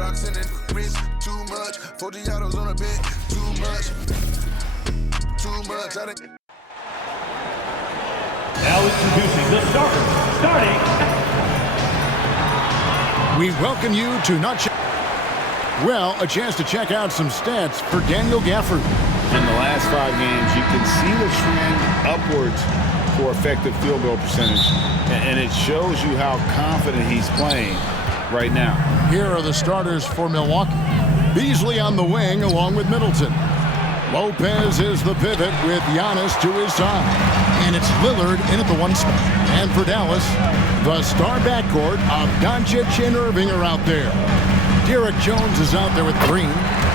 Rocks in the wrist, too much. 40 autos on a bed, too much. Too much. Now introducing the starters. Starting. We welcome you to Well, a chance to check out some stats for Daniel Gafford. In the last 5 games, you can see the trend upwards for effective field goal percentage, and it shows you how confident he's playing right now. Here are the starters for Milwaukee. Beasley on the wing along with Middleton. Lopez is the pivot with Giannis to his side. And it's Lillard in at the 1 spot. And for Dallas, the star backcourt of Doncic and Irving are out there. Derek Jones is out there with Green,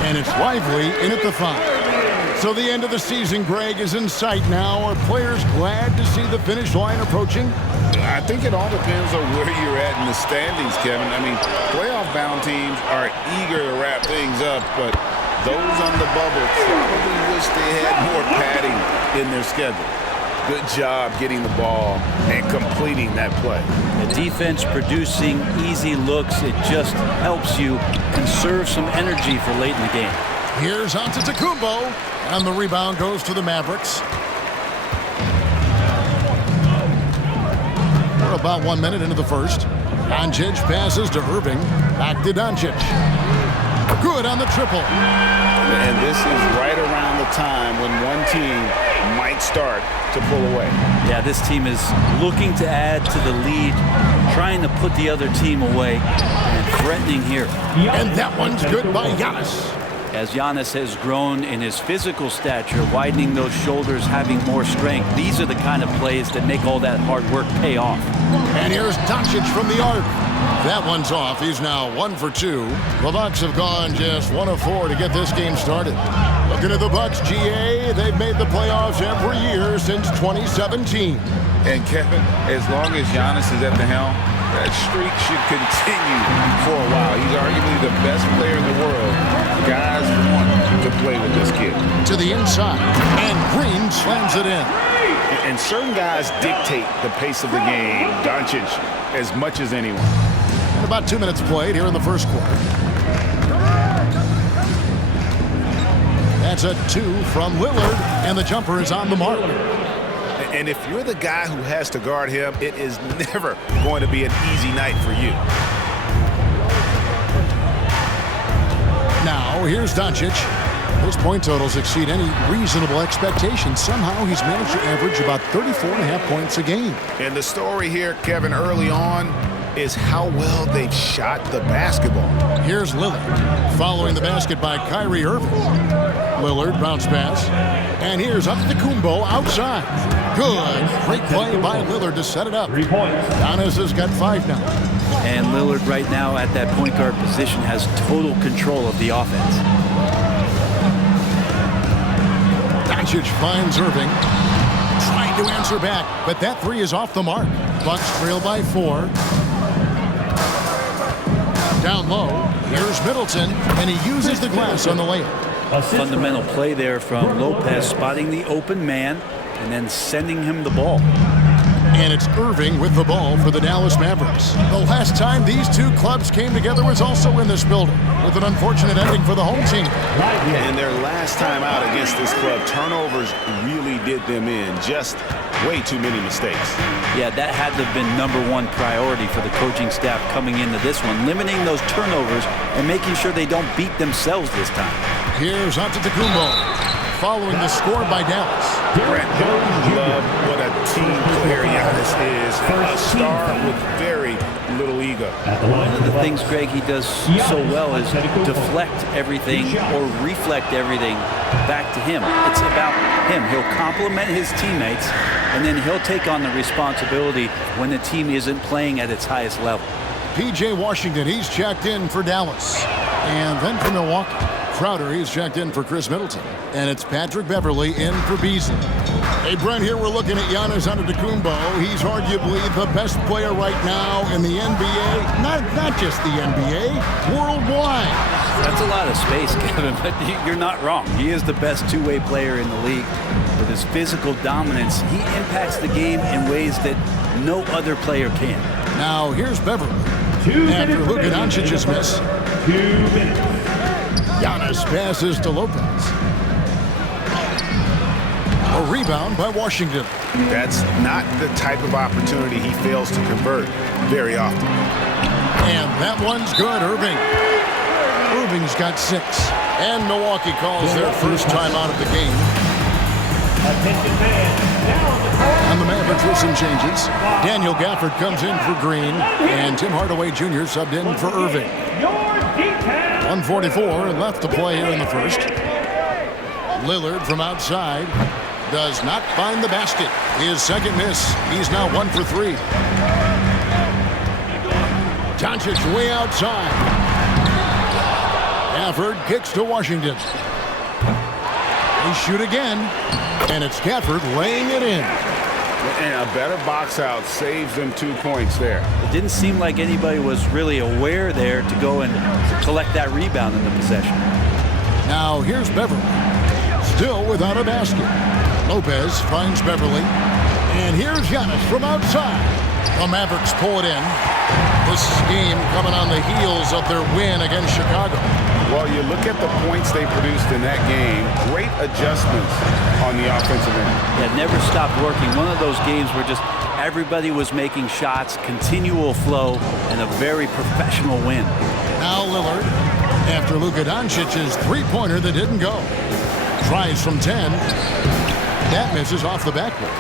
and it's Lively in at the 5. So the end of the season, Greg, is in sight now. Are players glad to see the finish line approaching? I think it all depends on where you're at in the standings, Kevin. I mean, playoff-bound teams are eager to wrap things up, but those on the bubble probably wish they had more padding in their schedule. Good job getting the ball and completing that play. The defense producing easy looks. It just helps you conserve some energy for late in the game. Here's Antetokounmpo, and the rebound goes to the Mavericks. We're about 1 minute into the first. Doncic passes to Irving. Back to Doncic. Good on the triple. And this is right around the time when one team might start to pull away. Yeah, this team is looking to add to the lead, trying to put the other team away, and threatening here. And that one's good by Giannis. As Giannis has grown in his physical stature, widening those shoulders, having more strength, these are the kind of plays that make all that hard work pay off. And here's Doncic from the arc. That one's off. He's now 1 for 2. The Bucks have gone just 1 of 4 to get this game started. Looking at the Bucks, GA, they've made the playoffs every year since 2017. And Kevin, as long as Giannis is at the helm, that streak should continue for a while. He's arguably the best player in the world. Guys want to play with this kid. To the inside, and Green slams it in. And certain guys dictate the pace of the game. Doncic as much as anyone. And about 2 minutes played here in the first quarter. That's a 2 from Lillard, and the jumper is on the mark. And if you're the guy who has to guard him, it is never going to be an easy night for you. Now, here's Doncic. His point totals exceed any reasonable expectations. Somehow, he's managed to average about 34.5 points a game. And the story here, Kevin, early on, is how well they've shot the basketball. Here's Lillard, following the basket by Kyrie Irving. Lillard, bounce pass. And here's Antetokounmpo outside. Good. Great play by Lillard to set it up. 3 points. Giannis has got 5 now. And Lillard right now at that point guard position has total control of the offense. Doncic finds Irving. Trying to answer back, but that 3 is off the mark. Bucks trail by 4. Down low, here's Middleton, and he uses the glass on the layup. A fundamental play there from Lopez, spotting the open man and then sending him the ball. And it's Irving with the ball for the Dallas Mavericks. The last time these two clubs came together was also in this building, with an unfortunate ending for the home team. And their last time out against this club, turnovers really did them in. Just way too many mistakes. Yeah, that had to have been #1 priority for the coaching staff coming into this one, limiting those turnovers and making sure they don't beat themselves this time. Here's Antetokounmpo, following the score by Dallas. Brent, love what a team player Giannis is. A star with very little ego. One of the things, Greg, he does so well is deflect everything or reflect everything back to him. It's about him. He'll compliment his teammates, and then he'll take on the responsibility when the team isn't playing at its highest level. P.J. Washington, he's checked in for Dallas. And then for Milwaukee, Crowder, he's checked in for Chris Middleton. And it's Patrick Beverley in for Beasley. Hey, Brent, here we're looking at Giannis Antetokounmpo. He's arguably the best player right now in the NBA. Not just the NBA, worldwide. That's a lot of space, Kevin, but you're not wrong. He is the best two-way player in the league. With his physical dominance, he impacts the game in ways that no other player can. Now, here's Beverley, after Luka Doncic's miss. 2 minutes. Giannis passes to Lopez. A rebound by Washington. That's not the type of opportunity he fails to convert very often. And that one's good, Irving. Irving's got 6. And Milwaukee calls their first time out of the game. Attention fans, now on the court. And the Mavericks with some changes. Daniel Gafford comes in for Green. And Tim Hardaway Jr. subbed in for Irving. Your detail. 1:44 left to play here in the first. Lillard from outside does not find the basket. His second miss. He's now 1 for 3. Doncic way outside. Gafford kicks to Washington. They shoot again. And it's Gafford laying it in. And a better box out saves them 2 points there. It didn't seem like anybody was really aware there to go and collect that rebound in the possession. Now here's Beverly. Still without a basket. Lopez finds Beverly. And here's Giannis from outside. The Mavericks pull it in. This game coming on the heels of their win against Chicago. Well, you look at the points they produced in that game. Great adjustments on the offensive end. Yeah, never stopped working. One of those games where just everybody was making shots, continual flow, and a very professional win. Now Lillard, after Luka Doncic's three-pointer that didn't go. Tries from 10. That misses off the backboard.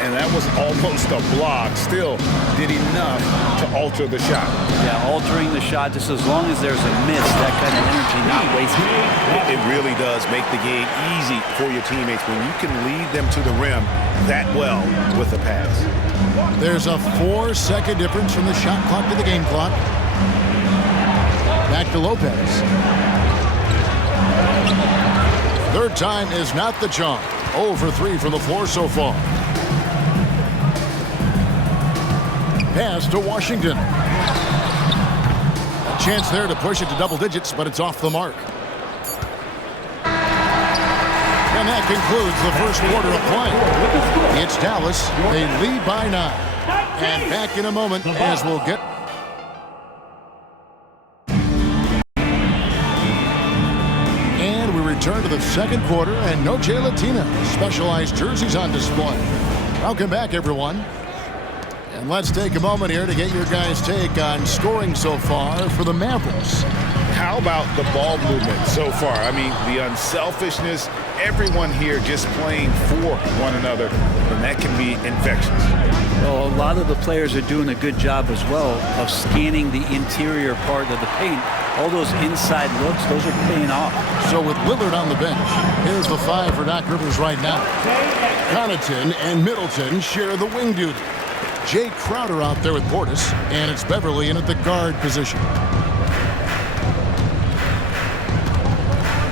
And that was almost a block. Still did enough to alter the shot. Yeah, altering the shot just as long as there's a miss, that kind of energy not wasted. It really does make the game easy for your teammates when you can lead them to the rim that well with a pass. There's a 4-second difference from the shot clock to the game clock. Back to Lopez. Third time is not the charm. 0 for 3 from the floor so far. Pass to Washington. A chance there to push it to double digits, but it's off the mark. And that concludes the first quarter of play. It's Dallas. They lead by 9. And back in a moment as we'll get... And we return to the second quarter, and no Jay Latina. Specialized jerseys on display. Welcome back, everyone. And let's take a moment here to get your guys' take on scoring so far for the Mavericks. How about the ball movement so far? I mean, the unselfishness, everyone here just playing for one another, and that can be infectious. Well, a lot of the players are doing a good job as well of scanning the interior part of the paint. All those inside looks, those are paying off. So with Lillard on the bench, here's the 5 for Doc Rivers right now. Connaughton and Middleton share the wing duty. Jay Crowder out there with Portis, and it's Beverly in at the guard position.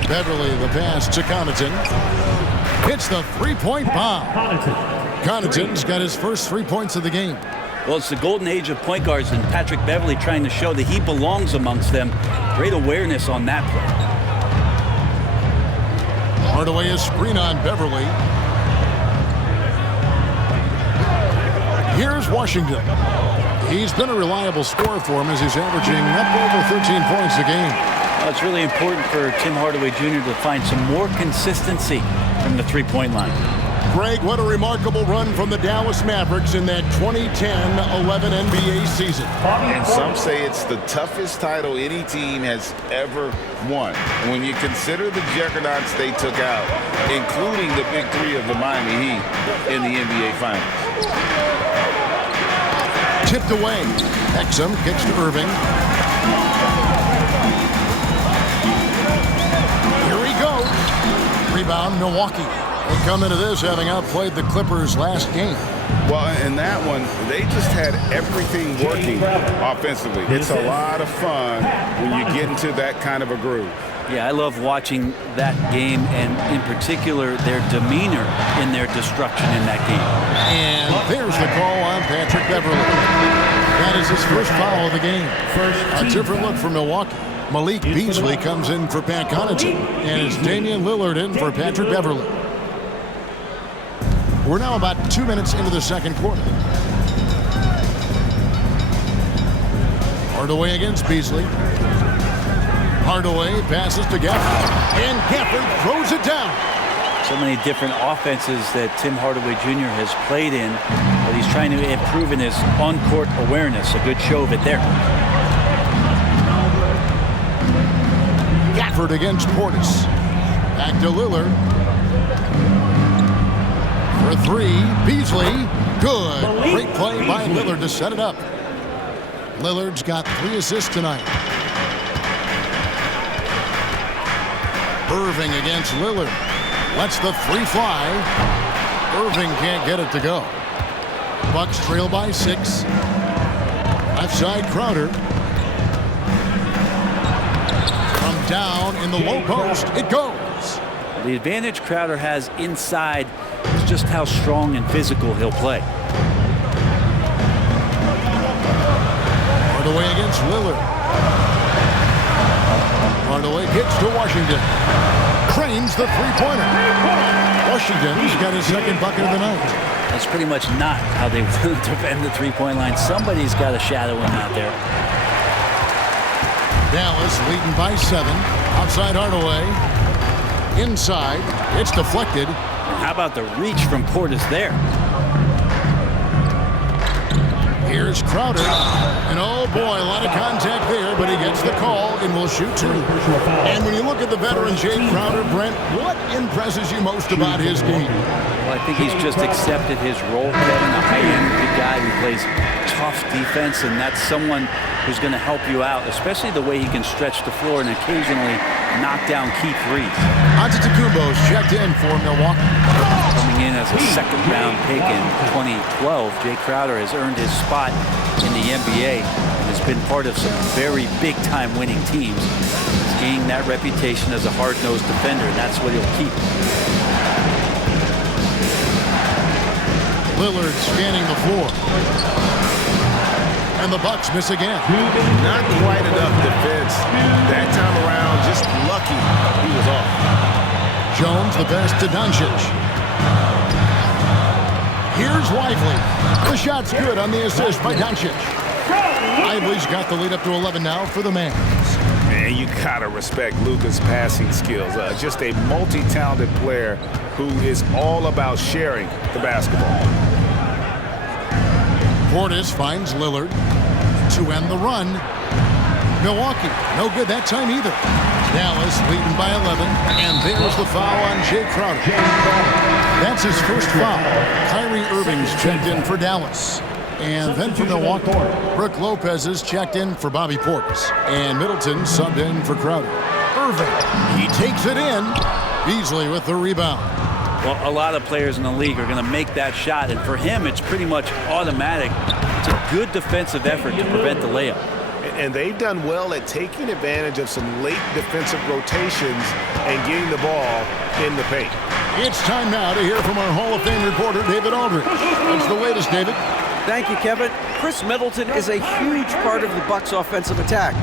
Beverly, the pass to Connaughton. Hits the three-point bomb. Connaughton's got his first 3 points of the game. Well, it's the golden age of point guards, and Patrick Beverly trying to show that he belongs amongst them. Great awareness on that play. Hardaway is screen on Beverly. Here's Washington. He's been a reliable scorer for him as he's averaging up over 13 points a game. Well, it's really important for Tim Hardaway Jr. to find some more consistency from the three-point line. Greg, what a remarkable run from the Dallas Mavericks in that 2010-11 NBA season. And some say it's the toughest title any team has ever won. When you consider the juggernauts they took out, including the big three of the Miami Heat in the NBA Finals. Tipped away. Exum kicks to Irving. Here he goes. Rebound, Milwaukee. They come into this having outplayed the Clippers last game. Well, in that one, they just had everything working offensively. It's a lot of fun when you get into that kind of a groove. Yeah, I love watching that game, and in particular, their demeanor in their destruction in that game. And there's the call on Patrick Beverly. That is his first foul of the game. A different look for Milwaukee. Malik Beasley comes in for Pat Connaughton, and it's Damian Lillard in for Patrick Beverly. We're now about 2 minutes into the second quarter. Hardaway against Beasley. Hardaway passes to Gafford, and Gafford throws it down. So many different offenses that Tim Hardaway Jr. has played in, but he's trying to improve in his on-court awareness. A good show of it there. Gafford against Portis. Back to Lillard. For three, Beasley. Good. Great play by Lillard to set it up. Lillard's got 3 assists tonight. Irving against Lillard. Lets the 3 fly. Irving can't get it to go. Bucks trail by 6. Left side, Crowder. From down in the low post, it goes. The advantage Crowder has inside is just how strong and physical he'll play. Hardaway against Lillard. Hardaway kicks to Washington. Cranes the three-pointer. Washington's got his second bucket of the night. That's pretty much not how they defend the three-point line. Somebody's got to shadow him out there. Dallas leading by 7. Outside Hardaway. Inside. It's deflected. How about the reach from Portis there? Here's Crowder. And oh boy, a lot of contact there, but he gets the call and will shoot 2. And when you look at the veteran Jay Crowder, Brent, what impresses you most about his game? Well, I think he's just accepted his role, Kevin, a high-end guy who plays tough defense, and that's someone who's going to help you out, especially the way he can stretch the floor and occasionally knock down key threes. Antetokounmpo's checked in for Milwaukee. Coming in as a second-round pick in 2012, Jay Crowder has earned his spot in the NBA and has been part of some very big-time winning teams. He's gained that reputation as a hard-nosed defender, and that's what he'll keep. Lillard scanning the floor. And the Bucks miss again. Not quite enough defense. That time around, just lucky he was off. Jones the best to Doncic. Here's Lively. The shot's good on the assist by Doncic. Lively's got the lead up to 11 now for the Mavs. Man, you gotta respect Luka's passing skills. Just a multi-talented player who is all about sharing the basketball. Portis finds Lillard to end the run. Milwaukee, no good that time either. Dallas leading by 11, and there's the foul on Jay Crowder. That's his first foul. Kyrie Irving's checked in for Dallas. And then for Milwaukee, Brook Lopez is checked in for Bobby Portis. And Middleton subbed in for Crowder. Irving, he takes it in. Beasley with the rebound. Well, a lot of players in the league are going to make that shot, and for him, it's pretty much automatic. It's a good defensive effort to prevent the layup. And they've done well at taking advantage of some late defensive rotations and getting the ball in the paint. It's time now to hear from our Hall of Fame reporter, David Aldridge. What's the latest, David? Thank you, Kevin. Chris Middleton is a huge part of the Bucks' offensive attack.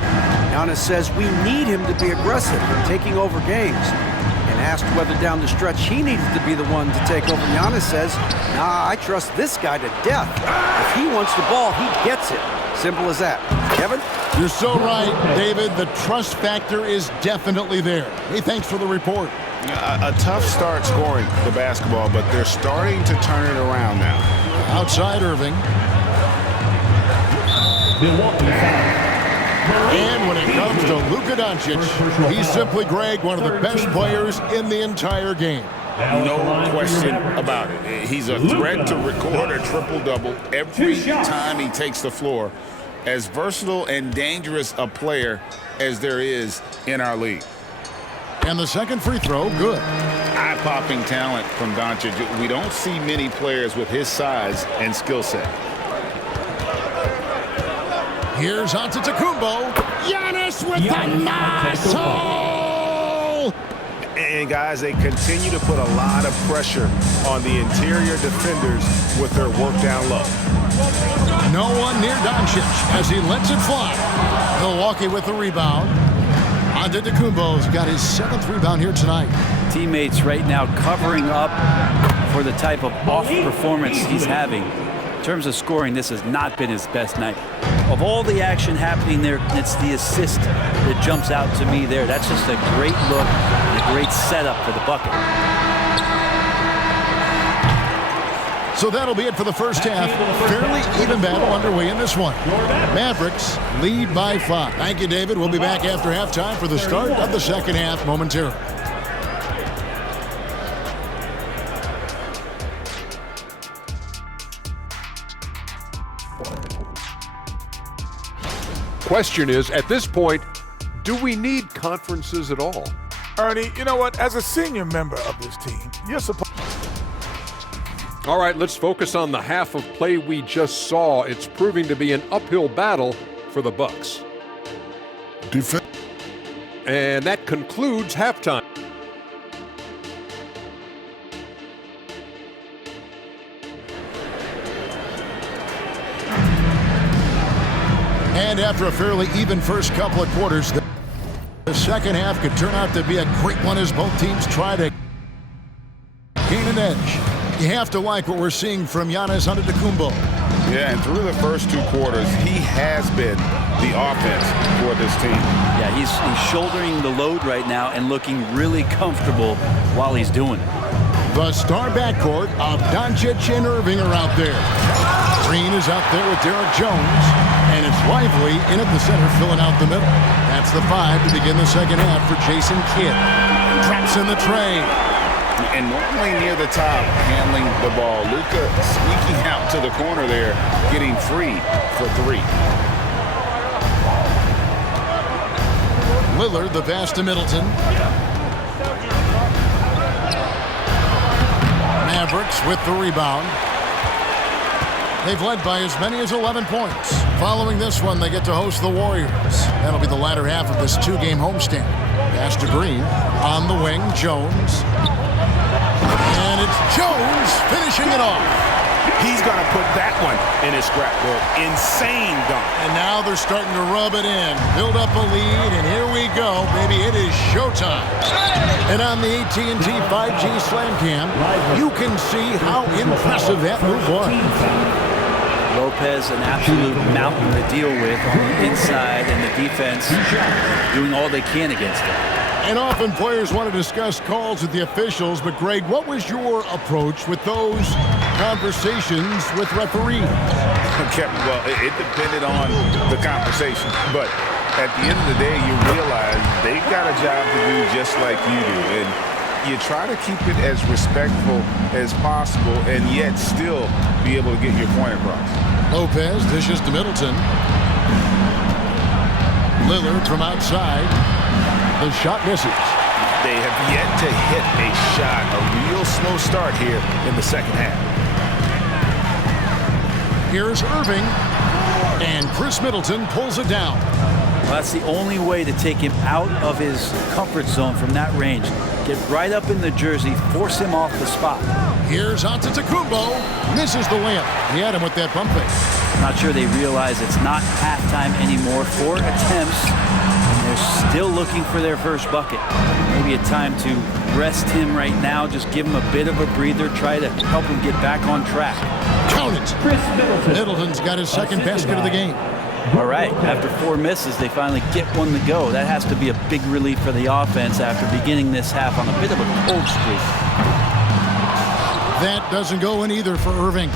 Giannis says we need him to be aggressive in taking over games. And asked whether down the stretch he needed to be the one to take over, Giannis says, nah, I trust this guy to death. If he wants the ball, he gets it. Simple as that. Kevin? You're so right, David. The trust factor is definitely there. Hey, thanks for the report. A tough start scoring the basketball, but they're starting to turn it around now. Outside Irving. Milwaukee foul. And when it comes to Luka Doncic, he's simply, Greg, one of the best players in the entire game. No question about it. He's a threat to record a triple-double every time he takes the floor. As versatile and dangerous a player as there is in our league. And the second free throw, good. Eye-popping talent from Doncic. We don't see many players with his size and skill set. Here's Antetokounmpo. Giannis with the muscle! And guys, they continue to put a lot of pressure on the interior defenders with their work down low. No one near Doncic as he lets it fly. Milwaukee with the rebound. Antetokounmpo's got his 7th rebound here tonight. Teammates right now covering up for the type of off performance he's having. In terms of scoring, this has not been his best night. of all the action happening there, it's the assist that jumps out to me there. That's just a great look and a great setup for the bucket. So that'll be it for the first half. Fairly even battle underway in this one. Mavericks lead by 5. Thank you, David. We'll be back after halftime for the start of the second half momentarily. Question is, at this point, do we need conferences at all? Ernie, you know what? As a senior member of this team, you're supposed. All right, let's focus on the half of play we just saw. It's proving to be an uphill battle for the Bucks. And that concludes halftime. And after a fairly even first couple of quarters, the second half could turn out to be a great one as both teams try to gain an edge. You have to like what we're seeing from Giannis Antetokounmpo. Yeah, and through the first 2 quarters, he has been the offense for this team. Yeah, he's shouldering the load right now and looking really comfortable while he's doing it. The star backcourt of Doncic and Irving are out there. Green is out there with Derek Jones, and it's Lively in at the center, filling out the middle. That's the 5 to begin the second half for Jason Kidd. Traps in the tray. And normally near the top, handling the ball. Luka sneaking out to the corner there, getting free for 3. Lillard, the pass to Middleton. Mavericks with the rebound. They've led by as many as 11 points. Following this one, they get to host the Warriors. That'll be the latter half of this 2-game homestand. Pass to Green. On the wing, Jones. And it's Jones finishing it off. He's going to put that one in his scrapbook. Insane dunk. And now they're starting to rub it in. Build up a lead, and here we go, baby. It is showtime. And on the AT&T 5G Slam Cam, you can see how impressive that move was. Lopez, an absolute mountain to deal with on the inside, and the defense doing all they can against him. And often players want to discuss calls with the officials, but Greg, what was your approach with those conversations with referees? Well, it depended on the conversation, but at the end of the day, you realize they've got a job to do just like you do, and you try to keep it as respectful as possible and yet still be able to get your point across. Lopez dishes to Middleton. Lillard from outside. The shot misses. They have yet to hit a shot. A real slow start here in the second half. Here's Irving. And Chris Middleton pulls it down. Well, that's the only way to take him out of his comfort zone from that range. Get right up in the jersey, force him off the spot. Here's Antetokounmpo. Misses the layup. He had him with that bump fake. Not sure they realize it's not halftime anymore. 4 attempts, and they're still looking for their first bucket. Maybe a time to rest him right now, just give him a bit of a breather, try to help him get back on track. Count it. Middleton's got his second basket of the game. All right, after 4 misses, they finally get one to go. That has to be a big relief for the offense after beginning this half on a bit of a cold streak. That doesn't go in either for Irving.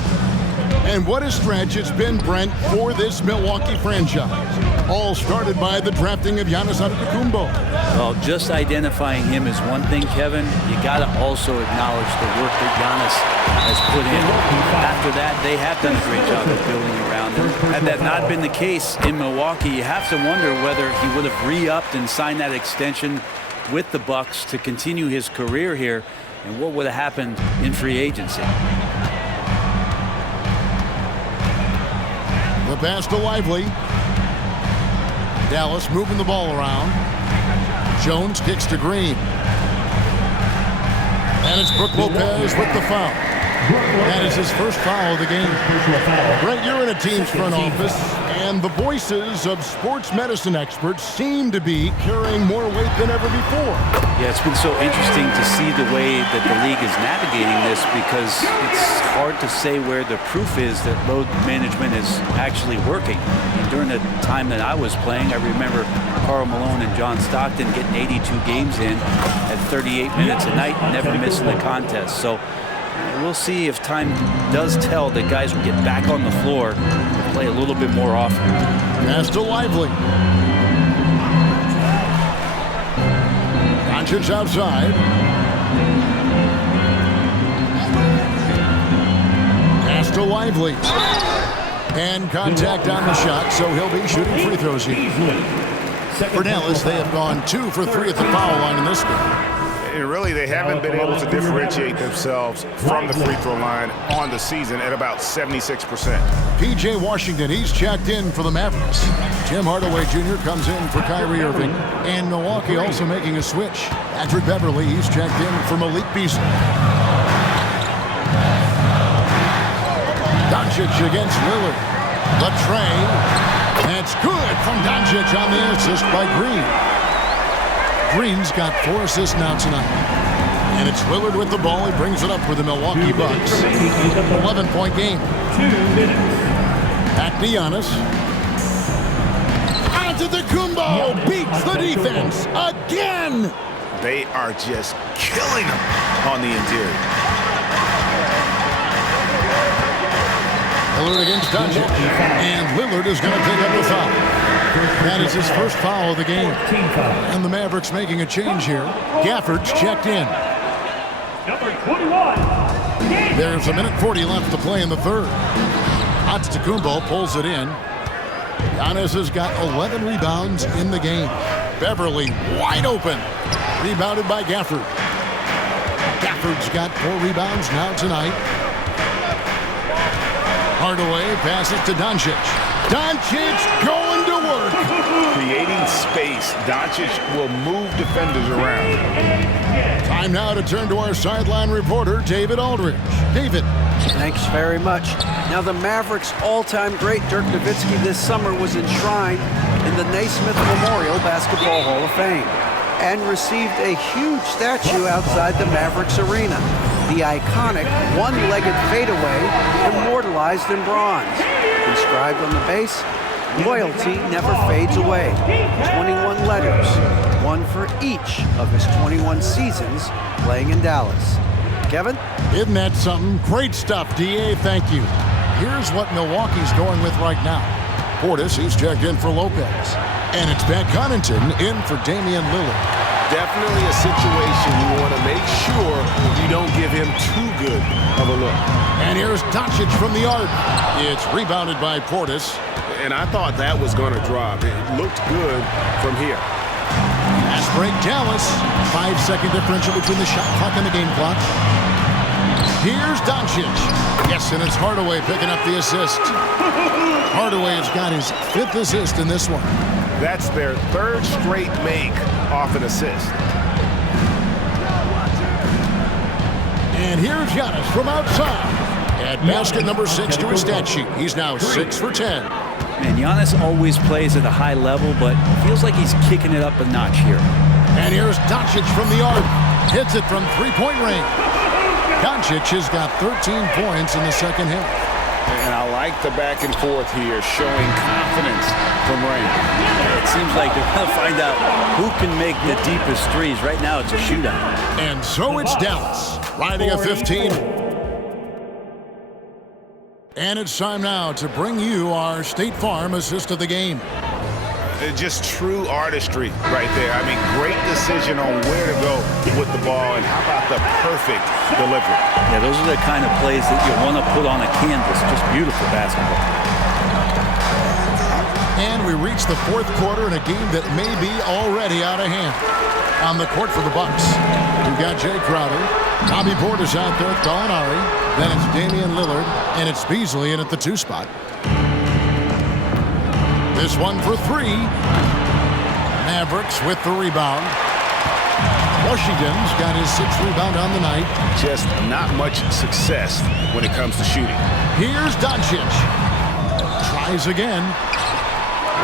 And what a stretch it's been, Brent, for this Milwaukee franchise. All started by the drafting of Giannis Antetokounmpo. Well, just identifying him is one thing, Kevin. You got to also acknowledge the work that Giannis has put in. After that, they have done a great job of building around him. Had that not been the case in Milwaukee, you have to wonder whether he would have re-upped and signed that extension with the Bucks to continue his career here, and what would have happened in free agency. The pass to Lively. Dallas moving the ball around. Jones kicks to Green. And it's Brook Lopez with the foul. That is his first foul of the game. Brent, you're in a team's front office, and And the voices of sports medicine experts seem to be carrying more weight than ever before. Yeah, it's been so interesting to see the way that the league is navigating this, because it's hard to say where the proof is that load management is actually working. And during the time that I was playing, I remember Karl Malone and John Stockton getting 82 games in at 38 minutes a night, never missing a contest. So we'll see if time does tell that guys will get back on the floor and play a little bit more often. Pass to Lively. Doncic outside. Pass to Lively. And contact on the shot, so he'll be shooting free throws here. For Dallas, they have gone 2 for 3 at the foul line in this game. And really, they haven't been able to differentiate themselves from the free throw line on the season at about 76%. P.J. Washington, he's checked in for the Mavericks. Tim Hardaway Jr. comes in for Kyrie Irving. And Milwaukee also making a switch. Patrick Beverly, he's checked in for Malik Beasley. Doncic against Lillard. The tray. That's good from Doncic on the assist by Green. Green's got 4 assists now tonight. And it's Lillard with the ball. He brings it up for the Milwaukee Bucks. 11-point game. 2 minutes. Back to Giannis. Antetokounmpo beats the defense again. They are just killing them on the interior. Lillard against Doncic. And Lillard is going to pick up the foul. That is his first foul of the game. And the Mavericks making a change here. Gafford's checked in. Number 21. There's 1:40 left to play in the third. Antetokounmpo pulls it in. Giannis has got 11 rebounds in the game. Beverly wide open. Rebounded by Gafford. Gafford's got 4 rebounds now tonight. Hardaway passes to Doncic. Doncic going to work. Creating space, Doncic will move defenders around. Time now to turn to our sideline reporter, David Aldridge. David. Thanks very much. Now, the Mavericks' all-time great Dirk Nowitzki this summer was enshrined in the Naismith Memorial Basketball Hall of Fame and received a huge statue outside the Mavericks arena. The iconic one-legged fadeaway immortalized in bronze. Inscribed on the base, loyalty never fades away. 21 letters, one for each of his 21 seasons playing in Dallas. Kevin? Isn't that something? Great stuff, D.A. Thank you. Here's what Milwaukee's going with right now. Portis, he's checked in for Lopez. And it's Pat Connaughton in for Damian Lillard. Definitely a situation you want to make sure you don't give him too good of a look. And here's Doncic from the arc. It's rebounded by Portis. And I thought that was going to drop. It looked good from here. Fast break Dallas. 5-second differential between the shot clock and the game clock. Here's Doncic. Yes, and it's Hardaway picking up the assist. Hardaway has got his 5th assist in this one. That's their 3rd straight make off an assist. And here's Giannis from outside. At basket number 6 to his stat sheet. He's now 6 for 10. Man, Giannis always plays at a high level, but feels like he's kicking it up a notch here. And here's Doncic from the arc. Hits it from 3-point range. Doncic has got 13 points in the second half. And I like the back and forth here, showing confidence from range. It seems like they're going to find out who can make the deepest threes. Right now, it's a shootout. And so it's Dallas, riding a 15. And it's time now to bring you our State Farm assist of the game. Just true artistry right there. I mean, great decision on where to go with the ball, and how about the perfect delivery? Yeah, those are the kind of plays that you want to put on a canvas. Just beautiful basketball. And we reach the 4th quarter in a game that may be already out of hand. On the court for the Bucks, we've got Jay Crowder, Bobby Portis out there with Gallinari, then it's Damian Lillard, and it's Beasley in at the 2 spot. This one for 3. Mavericks with the rebound. Washington's got his 6th rebound on the night. Just not much success when it comes to shooting. Here's Doncic. Tries again.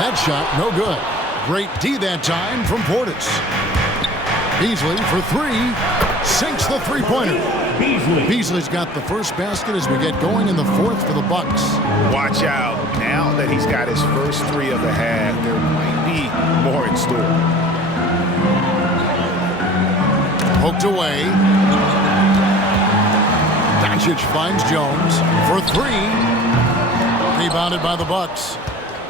That shot, no good. Great D that time from Portis. Beasley for three. Sinks the three-pointer. Beasley's got the first basket as we get going in the fourth for the Bucks. Watch out. Now that he's got his first three of the half, there might be more in store. Poked away. Doncic finds Jones for three. Rebounded by the Bucks.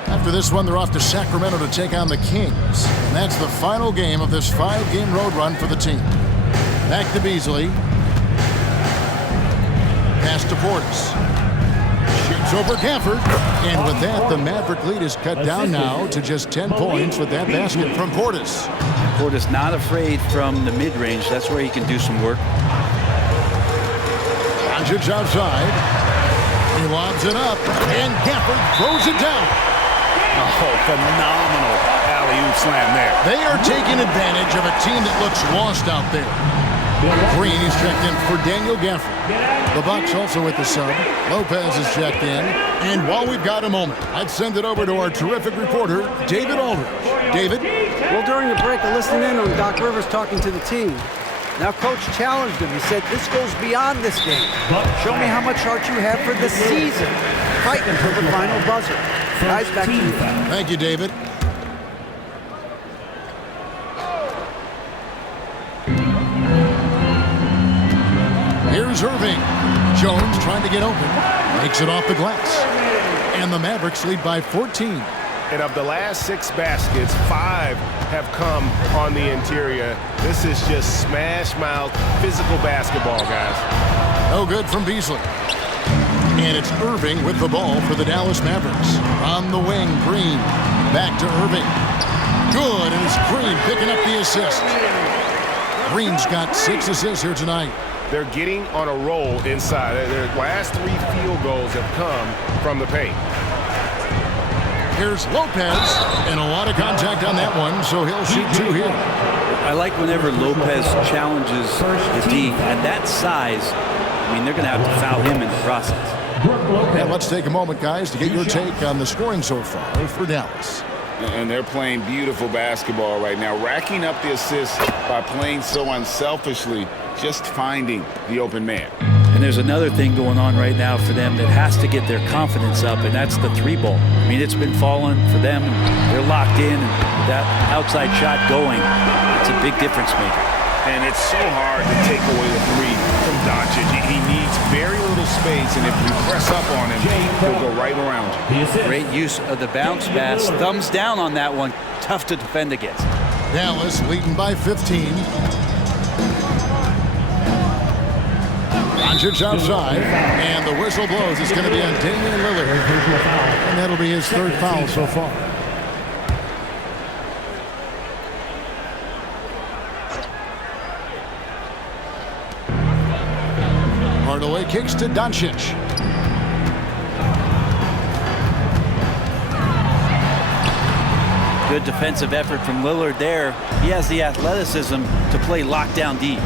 After this one, they're off to Sacramento to take on the Kings. And that's the final game of this 5-game road run for the team. Back to Beasley. Pass to Portis. Shoots over Gafford. And with that, the Maverick lead is cut down now to just 10 points with that basket from Portis. Portis not afraid from the mid-range. That's where he can do some work. Doncic outside. He lobs it up. And Gafford throws it down. Oh, phenomenal alley-oop slam there. They are taking advantage of a team that looks lost out there. Green is checked in for Daniel Gafford. The Bucks also with the sub. Lopez is checked in. And while we've got a moment, I'd send it over to our terrific reporter, David Aldridge. David? Well, during the break, I listened in on Doc Rivers talking to the team. Now, Coach challenged him. He said, this goes beyond this game. Show me how much heart you have for the season. Fight until the final buzzer. Guys, back to you. Thank you, David. Here's Irving. Jones trying to get open. Makes it off the glass. And the Mavericks lead by 14. And of the last 6 baskets, 5 have come on the interior. This is just smash-mouth physical basketball, guys. No good from Beasley. And it's Irving with the ball for the Dallas Mavericks. On the wing, Green. Back to Irving. Good, and it's Green picking up the assist. Green's got 6 assists here tonight. They're getting on a roll inside. Their last 3 field goals have come from the paint. Here's Lopez, and a lot of contact on that one, so he'll shoot 2 here. I like whenever Lopez challenges the D at that size. I mean, they're going to have to foul him in the process. And let's take a moment, guys, to get your take on the scoring so far for Dallas. And they're playing beautiful basketball right now, racking up the assists by playing so unselfishly, just finding the open man. And there's another thing going on right now for them that has to get their confidence up, and that's the 3-ball. I mean, it's been falling for them. They're locked in, and that outside shot going, it's a big difference maker. And it's so hard to take away the 3 from Doncic. He needs very little space, and if you press up on him, he'll go right around you. Great use of the bounce pass. Thumbs down on that one. Tough to defend against. Dallas leading by 15. Doncic outside, and the whistle blows. It's going to be on Damian Lillard, and that'll be his 3rd foul so far. Hardaway kicks to Doncic. Good defensive effort from Lillard there. He has the athleticism to play lockdown deep.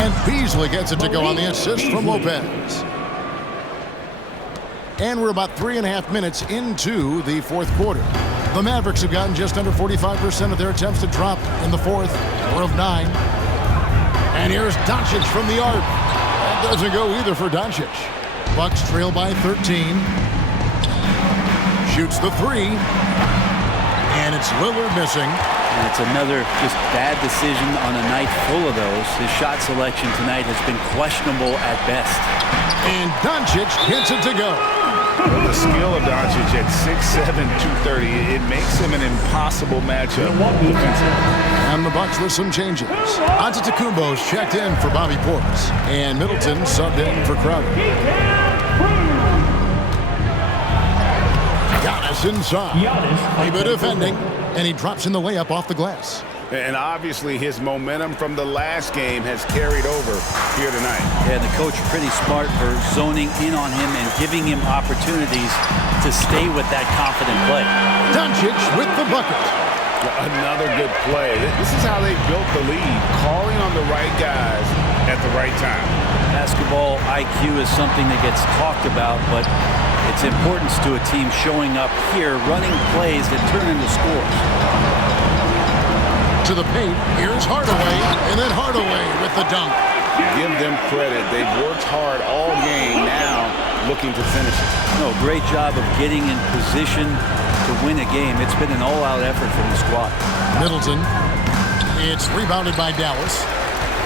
And Beasley gets it to go on the assist from Lopez. And we're about 3.5 minutes into the 4th quarter. The Mavericks have gotten just under 45% of their attempts to drop in the 4th, 4 of 9. And here's Doncic from the arc. That doesn't go either for Doncic. Bucks trail by 13. Shoots the 3. And it's Lillard missing. And it's another just bad decision on a night full of those. His shot selection tonight has been questionable at best. And Doncic gets it to go. Well, the skill of Doncic at 6'7", 230, it makes him an impossible matchup defensively. And the Bucks with some changes. Antetokounmpo's checked in for Bobby Portis. And Middleton subbed in for Crowder. Giannis inside. Leba defending. And he drops in the layup off the glass. And obviously his momentum from the last game has carried over here tonight. Yeah, the coach pretty smart for zoning in on him and giving him opportunities to stay with that confident play. Doncic with the bucket. Another good play. This is how they built the lead, calling on the right guys at the right time. Basketball IQ is something that gets talked about, but it its importance to a team showing up here, running plays that turn into scores. To the paint, here's Hardaway, and then Hardaway with the dunk. Give them credit. They've worked hard all game, now looking to finish it. No, great job of getting in position to win a game. It's been an all-out effort from the squad. Middleton. It's rebounded by Dallas.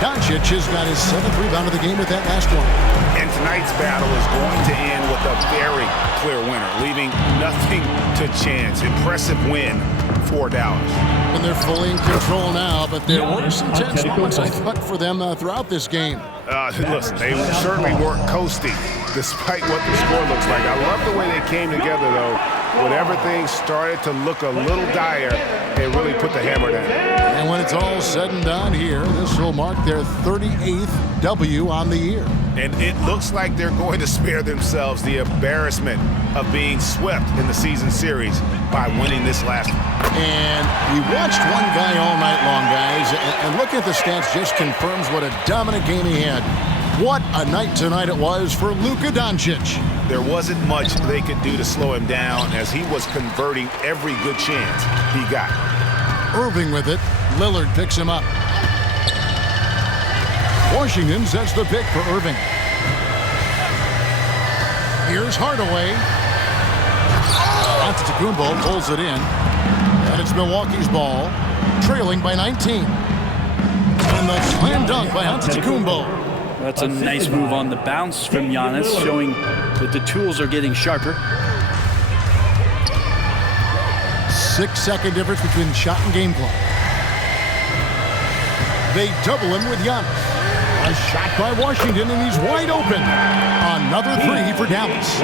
Doncic has got his 7th rebound of the game with that last one. And tonight's battle is going to end with a very clear winner, leaving nothing to chance. Impressive win for Dallas. And they're fully in control now, but there were some tense moments, I thought, for them throughout this game. Listen, they certainly weren't coasting, despite what the score looks like. I love the way they came together, though. When everything started to look a little dire, they really put the hammer down. And when it's all said and done here, this will mark their 38th W on the year. And it looks like they're going to spare themselves the embarrassment of being swept in the season series by winning this last one. And we watched one guy all night long, guys, and looking at the stats just confirms what a dominant game he had. What a night tonight it was for Luka Doncic. There wasn't much they could do to slow him down as he was converting every good chance he got. Irving with it. Lillard picks him up. Washington sets the pick for Irving. Here's Hardaway. Antetokounmpo pulls it in. And it's Milwaukee's ball, trailing by 19. And the slam dunk by Antetokounmpo. That's a nice move on the bounce from Giannis, showing that the tools are getting sharper. 6-second difference between shot and game clock. They double him with Giannis. A shot by Washington, and he's wide open. Another 3 for Dallas.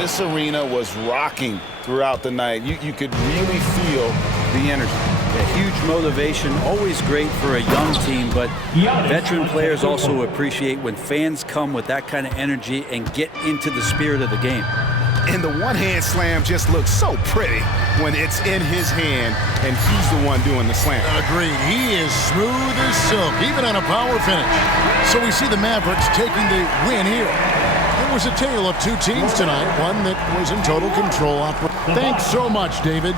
This arena was rocking throughout the night. You could really feel the energy. A huge motivation, always great for a young team, but veteran players also appreciate when fans come with that kind of energy and get into the spirit of the game. And the one-hand slam just looks so pretty when it's in his hand and he's the one doing the slam. Agreed. He is smooth as silk, even on a power finish. So we see the Mavericks taking the win here. It was a tale of two teams tonight, one that was in total control. Thanks so much, David.